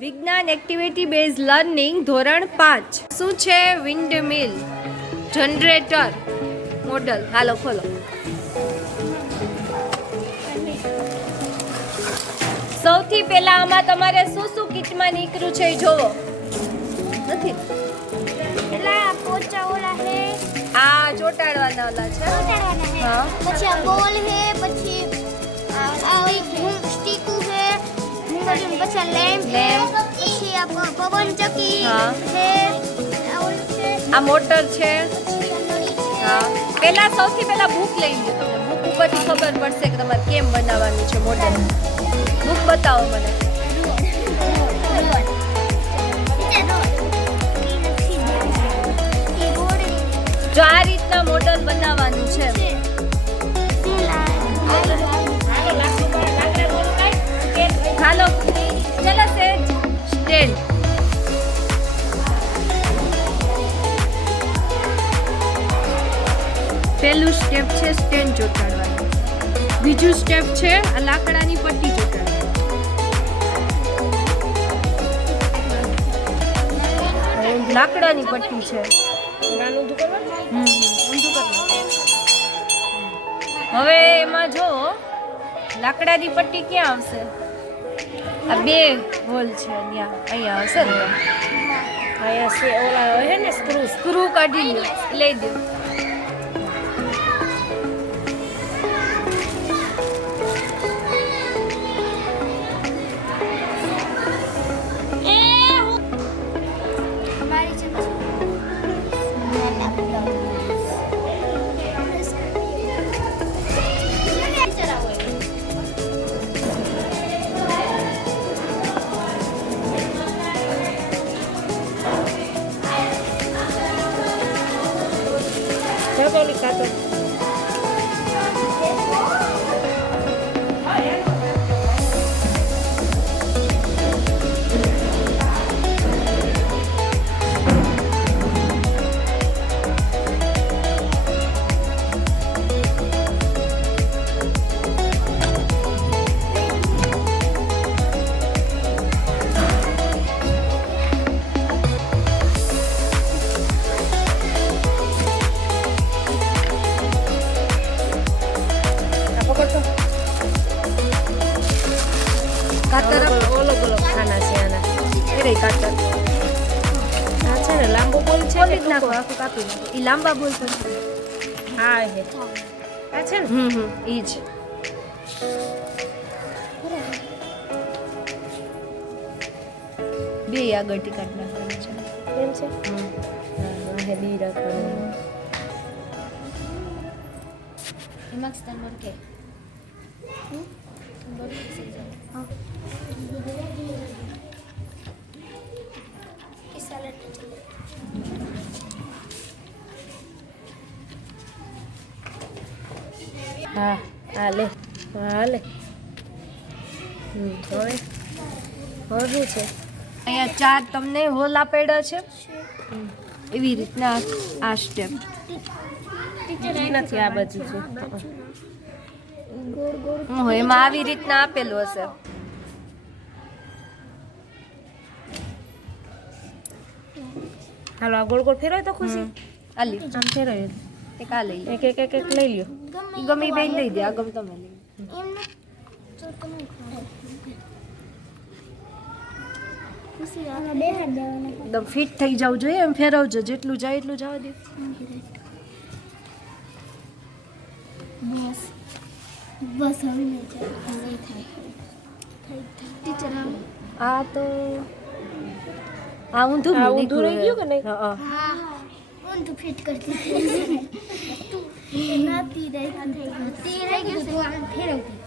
વિજ્ઞાન activity base learning ધોરણ 5 શું છે? વિન્ડમિલ જનરેટર મોડલ. હાલો ખોલો. સૌથી પહેલા આમાં તમારે શું શું કિટમાં નીકળ્યું છે જોવો. નથી એટલા પોચા ઓલા હે આ ચોટાડવાના ઓલા છે. ચોટાડવાના હે. હા. પછી આ બોલ હે, પછી આ સ્ટીકુ હે, પછી આ લેમ્પ, પછી આ પવન ચક્કી હે, આ મોટર છે. હા. પહેલા સૌથી પહેલા બુક લઈ લો. તમને બુક ઉપરથી ખબર પડશે કે તમારે કેમ બનાવવાનું છે મોડલ. બુક બતાવો મને. જો આ રીતના મોડલ બનાવવાનું છે. હાલો ચલો સેજ સ્ટેન્ડ. પહેલું સ્ટેપ છે સ્ટેન્ડ ચોટાડવાનું. બીજું સ્ટેપ છે આ લાકડાની પટ્ટી ચોટાડવાની. લાકડાની પટ્ટી છે. હવે એમાં જો લાકડાની પટ્ટી ક્યાં આવશે? આ બે હોલ છે અહીંયા આવશે ને. અહીંયા છે ઓલા હે ને સ્ક્રૂ કાઢી લો, લઈ દો. કાતર અલગ અલગ ખાના છે આના. એ કાતર આ છે ને લાંબો બોલ છે ને નાખો આખું કાપી નાખો. ઈ લાંબા બોલ પર હા હે આ છે ને ઈ જ. બે આગળથી કાઢ નાખવાનું છે. એમ છે. હા હે બી રાખવાનું. એમાં સ્તંભ કે હા હાલે હાલે. હવે શું છે? અહીંયા 4 તમને હોલ આપેલા છે. એવી રીતના આ સ્ટેપ નથી. આ બાજુ છે એમાં આવી રીતના આપેલું હશે. હાલો આ ગોળ ગોળ ફેરવાય તો ખુશી. આલી આમ ફેરવાય એક આ લઈ એક એક એક લઈ લ્યો. ઈ ગમે ઈ બેન લઈ દે. આ ગમે તમે લઈ એકદમ ફિટ થઈ જવું જોઈએ. એમ ફેરવજો જેટલું જાય એટલું જવા દે. બસ હવે નહીં થાય. ટીચર આ તો આ ઊંધું રહી ગયું કે નહીં? હા ઊંધું ફિટ કરતી તું નાતી રહી તે રહી ગયું તો આમ ફેરવતી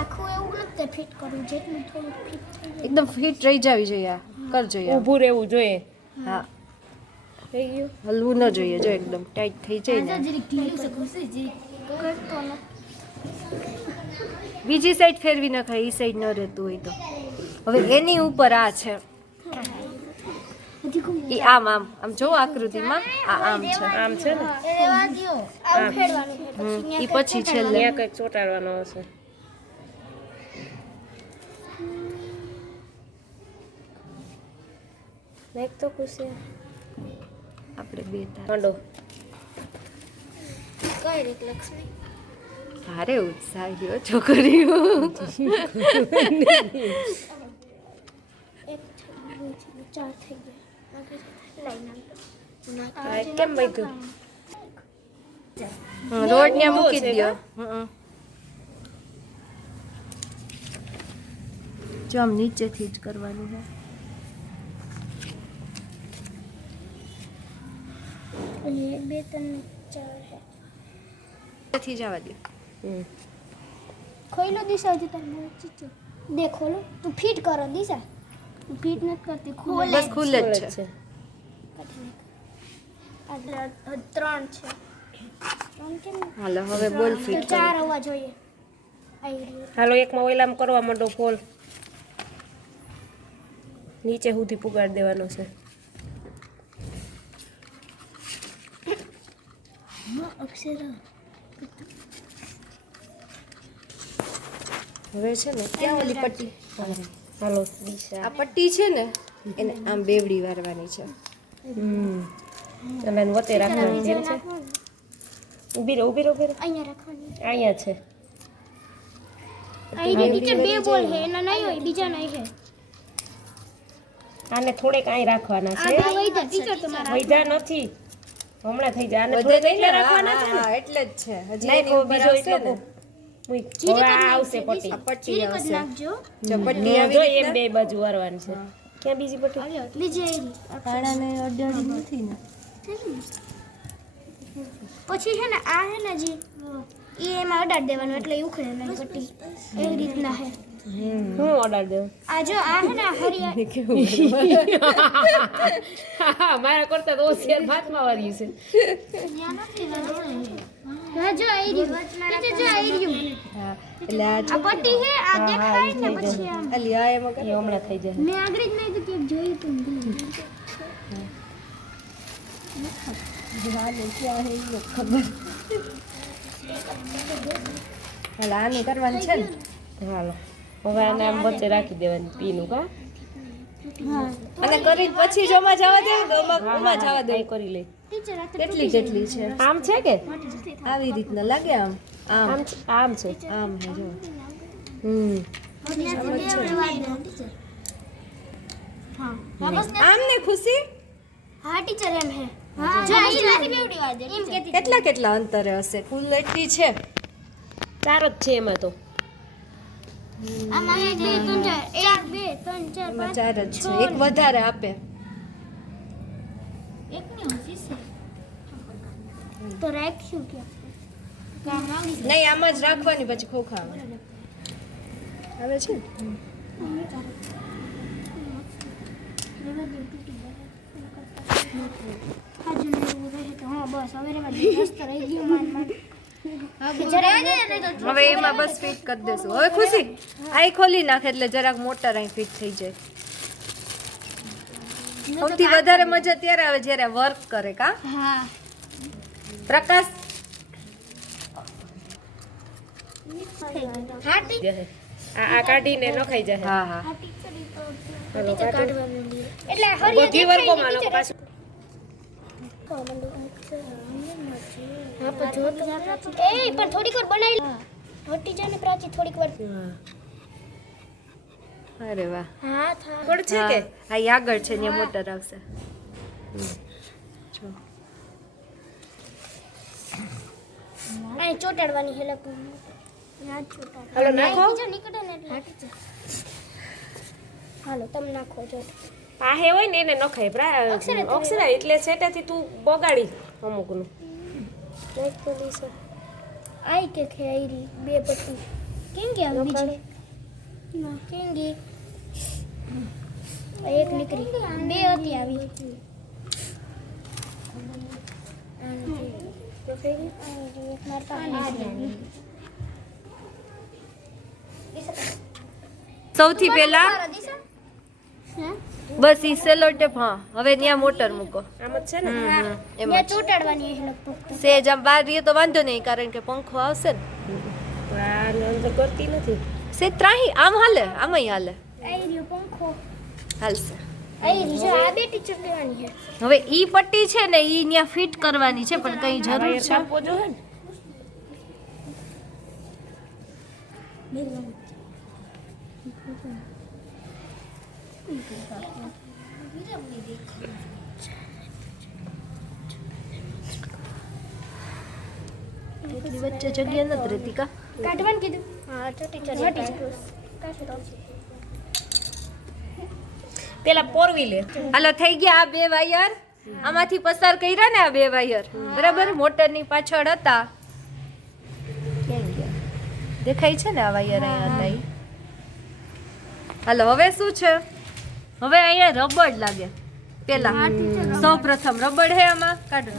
આખું એવું નથી ફિટ કરવું. જેટલું થોડું ફિટ એકદમ ફિટ રહી જવી જોઈએ. આ કરજો ઊભું રહેવું જોઈએ. હા થઈ ગયું. હલવું ન જોઈએ. જો એકદમ ટાઈટ થઈ જાય ને. બીજી સાઈડ ફેરવી નખાય. એ સાઈડ ન રહેતું હોય તો. હવે એની ઉપર આ છે. એ આમ આમ આમ જો આકૃતિમાં આ આમ છે. આમ છે ને એ પછી છેલ્લે કંઈક ચોટાડવાનો હશે. નાખ તો ખુશી આપણે બે તાર માંડો કઈ રીત લક્ષ્મી ભારે ઉત્સાહી છોકરીઓ એક ચાર થઈ ગયા લાઈન કેમ બાંધ્યું રોડ ને મૂકી દો જો આમ નીચેથી જ કરવાનું છે અને 2 3 4 है થી જવા દો खोलो दिशा जी तर चीचो दे खोलो तू फिट करो दिशा तू फिट मत करती खोले બસ ખુલ્લે જ છે આ 3 છે 3 કેમ હાલો હવે બોલ તો ફિટ 4 હોવા જોઈએ આઈ રહ્યો હાલો એકમાં ઓઈલામ કરવા માંડો ફોલ નીચે સુધી પુગાડ દેવાનો છે અક્ષરા હવે છે ને ક્યાં ઓલી પટ્ટી હાલો દિશા આ પટ્ટી છે ને એને આમ બેવડી વારવાની છે તમે વતે રાખવાની જેમ છે ઊભી રહો અહીંયા રાખવાની અહીંયા છે અહીં નીચે 2 બોલ હે એના નહીં હોય બીજા નહીં હે આને થોડેક અહીં રાખવાના આ છે બે વૈધા ટીચર તમારા વૈધા નથી હમણાં થઈ જાય આને થોડેક એટલે રાખવાના છે હા એટલે જ છે હજી નાખો એની ઉપર બીજો આવશે એટલો ને. મૂક. હવે આ આવશે પટ્ટી આ પટ્ટી ચીરી કરી આવશે નાખજો જો પટ્ટી જો આવી એમ બે બાજુ વારવાની છે ક્યાં બીજી પટ્ટી બીજે પાણાને અડાડી નથી ને પછી છે ને આ હે ને જી ઈ એમાં અડાડ દેવાનું એટલે ઈ ઉખડે નહીં પટ્ટી એવી રીતના હે હું ઓર્ડર દઉં આ જો આ હે ને હરિયા મારા કરતા તો હોશિયાર ભાતમાં વારી છે હા જો આ રહ્યું નીચે જો આ રહ્યું હા એટલે આ આ પટ્ટી હે આ દેખાય ને પછી આમ અલી આ એમાં એ હમણાં થઈ જાય મેં આગળ જ નહીં તો ક્યાંક જોયું તું હાલ આનું કરવાનું છે ને હાલો હવે આને આમ વચ્ચે રાખી દેવાની પીનું કા અને કરી પછી જો માં જવા દે તો ઓમાં જવા દે કઈ કરી લે ટીચર આ કેટલી કેટલી છે આમ છે કે આવી રીતના લાગે આમ આમ આમ છે આમ હે જો આમ ને ખુશી હા ટીચર એમ હે જો અહીં નથી બેવડી વાત એમ કેતી કેટલા કેટલા અંતરે હશે કુલ એટલી છે 4 જ છે એમાં તો આમાં 1 2 3 4 એમાં 4 જ છે એક વધારે આપે એકની હસી છે તો રાખ્યું કે નહીં આમ જ રાખવાની પછી ખોખા આવે છે ને? હાજુ લેવું રહે તો હા બસ હવે રેવા દે મસ્ત રહી ગયું માન માન જરા દે તો હવે એમાં બસ ફિટ કરી દેશું હવે ખુશી આઈ ખોલી નાખે એટલે જરાક મોટર અહીં ફિટ થઈ જાય સૌથી વધારે મજા ત્યારે આવે જ્યારે વર્ક કરે કા હા પ્રકાશ હા ટીચર જશે. આ કાઢીને નખાઈ જશે હા હા હાલો કાઢો. એટલે હરિયા બધી વર્ગોમાં લોકો પાછું હા પણ જો તો એ પણ થોડીક વાર બનાવી હટી જા ને પ્રાચી થોડીક વાર અરે વાહ હા થા પણ છે કે હા ઈ આગળ છે ને મોટર આવશે જો આ ચોટાડવાની હે લપુ યાદ ચોટાડ હાલો નાખો બીજો નીકળે ને એટલે હટી જા હાલો તમે નાખો જો પાહે હોય ને એને નખાય અક્ષરા એટલે સેટેથી તું બગાડી અમુકનું નાખ તો દિશા આઈ કે ખેરી બે પટ્ટી કેમ કે આવી બીજી ના કેંગી એક નીકળી બે હતી આવી સૌથી પહેલા બસ ઈ સેલો ટેપ હા હવે ત્યાં મોટર મૂકો આમ જ છે ને એમ મેં ચોટાડવાની હે લગભગ સેજ આમ બહાર રહીએ તો વાંધો નહીં કારણ કે પંખો આવશે ને આ અંદર કરતી નથી સે ત્રાહી આમ હાલે આમય હાલે આઈ રહ્યો પંખો હાલશે અહીં જો આ બે ટીચર લેવાની છે. હવે ઈ પટ્ટી છે ને ઈ ત્યાં ફિટ કરવાની છે પણ કઈ જરૂર છે કાપવો જોઈએ ને. એટલી વચ્ચે જગ્યા નથી રહેતી કા કાઢવાનું કીધું. હા તો ટીચર પેલા પોરવી લે. હાલો થઈ ગયા આ બે વાયર આમાંથી પસાર કર્યા ને આ બે વાયર બરાબર મોટરની પાછળ હતા ક્યાં ગયા દેખાય છે ને આ વાયર અહીંયા હતા ઈ. હાલો હવે શું છે હવે અહીંયા રબડ લાગે પેલા સૌપ્રથમ રબડ હે આમાં કાઢો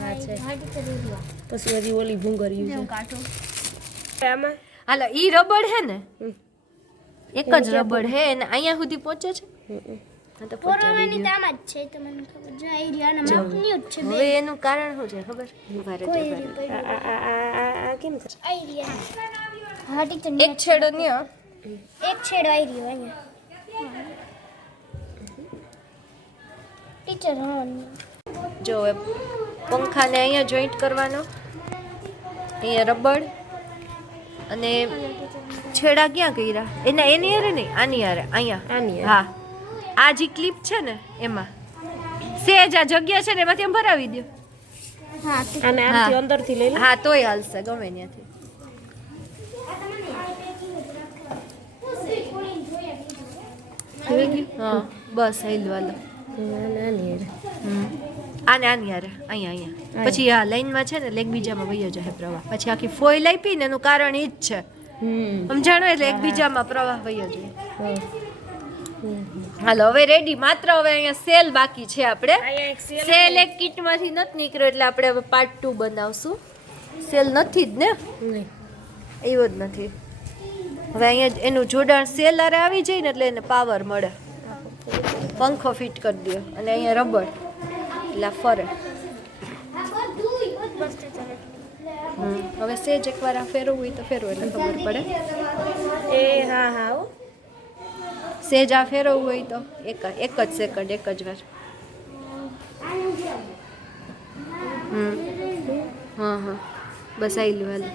પછી હજી ઓલી ભૂંગળ્યું છે આમાં. હાલો ઈ રબડ હે ને એક જ રબડ હે અને અહીંયા સુધી પહોંચે છે હા તો પહોંચાડી પોરવાની તામ જ છે તમને ખબર જો અહીં રહ્યાના માપની જ છે. હવે એનું કારણ શું છે ખબર ઉભા રહેજો, ઉભા રહેજો. આ કેમ થશે? અહીં રહ્યા. હા ટીચર એક છેડો ન્યો એક છેડો આવી રહ્યો અહીંયા. ટીચર હા જો હવે પંખાને અહીંયા જોઈન્ટ કરવાનો અહીંયા રબડ અને છેડા ક્યાં કર્યા એની હારે નહીં આની હારે અહીંયા આની હા આ જે ક્લિપ છે ને એમાં સેજ આ જગ્યા છે ને એમાંથી એમ ભરાવી દો હા આને આમથી અંદરથી લઈ લે. હા તોય હાલશે ગમે ત્યાંથી આવી ગયું હા બસ હાલ વાલો આને આની હારે અહીંયા પછી આ લાઈનમાં છે ને એટલે એકબીજામાં વહી જાય પ્રવાહ પછી આખી ફોઇલ આપી ને એનું કારણ ઈ જ છે સમજાણો એટલે એકબીજામાં પ્રવાહ વહી જાય હાલો હવે રેડી માત્ર હવે અહીંયા સેલ બાકી છે આપણે અહીંયા એક સેલ એક કીટમાંથી નથી નીકળ્યો એટલે આપણે હવે પાર્ટ 2 બનાવશું સેલ નથી જ ને નહીં. એવો જ નથી હવે અહીંયા એનું જોડાણ સેલ આરે આવી જાય ને એટલે એને પાવર મળે પંખો ફિટ કરી દો અને અહીંયા રબર એટલે આ ફરે હવે સેજ એકવાર આ ફેરવવું હોય તો ફેરવો એટલે ખબર પડે એ હા હા હો. સેજ આ ફેરવવું હોય તો એક જ સેકન્ડ એક જ વાર હા હા બસ આવેલું હાલ